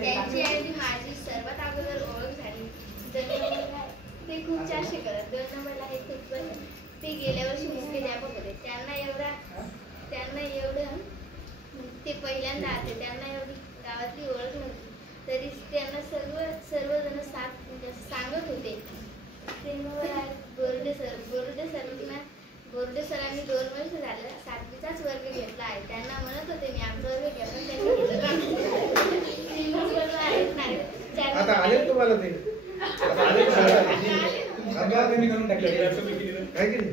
त्यांची आणि माझी सर्वात अगोदर ओळख झाली. ते खूप छान शिकवतात. 2 नंबरला हे खूप ते गेल्या वर्षी मुख्य अध्यापक होते. त्यांना एवढं ते पहिल्यांदा आले. त्यांना एवढी गावातली ओळख नव्हती, तरी त्यांना सर्वजण सांगत होते. बोर्डे सरांनी 2 वर्ष झालं 7वीचाच वर्ग घेतला आहे. त्यांना म्हणत होते मी आमचा वर्ग घ्या, पण त्यांनी आता आले तुम्हाला ते आता आले करून टाकले काय केलं.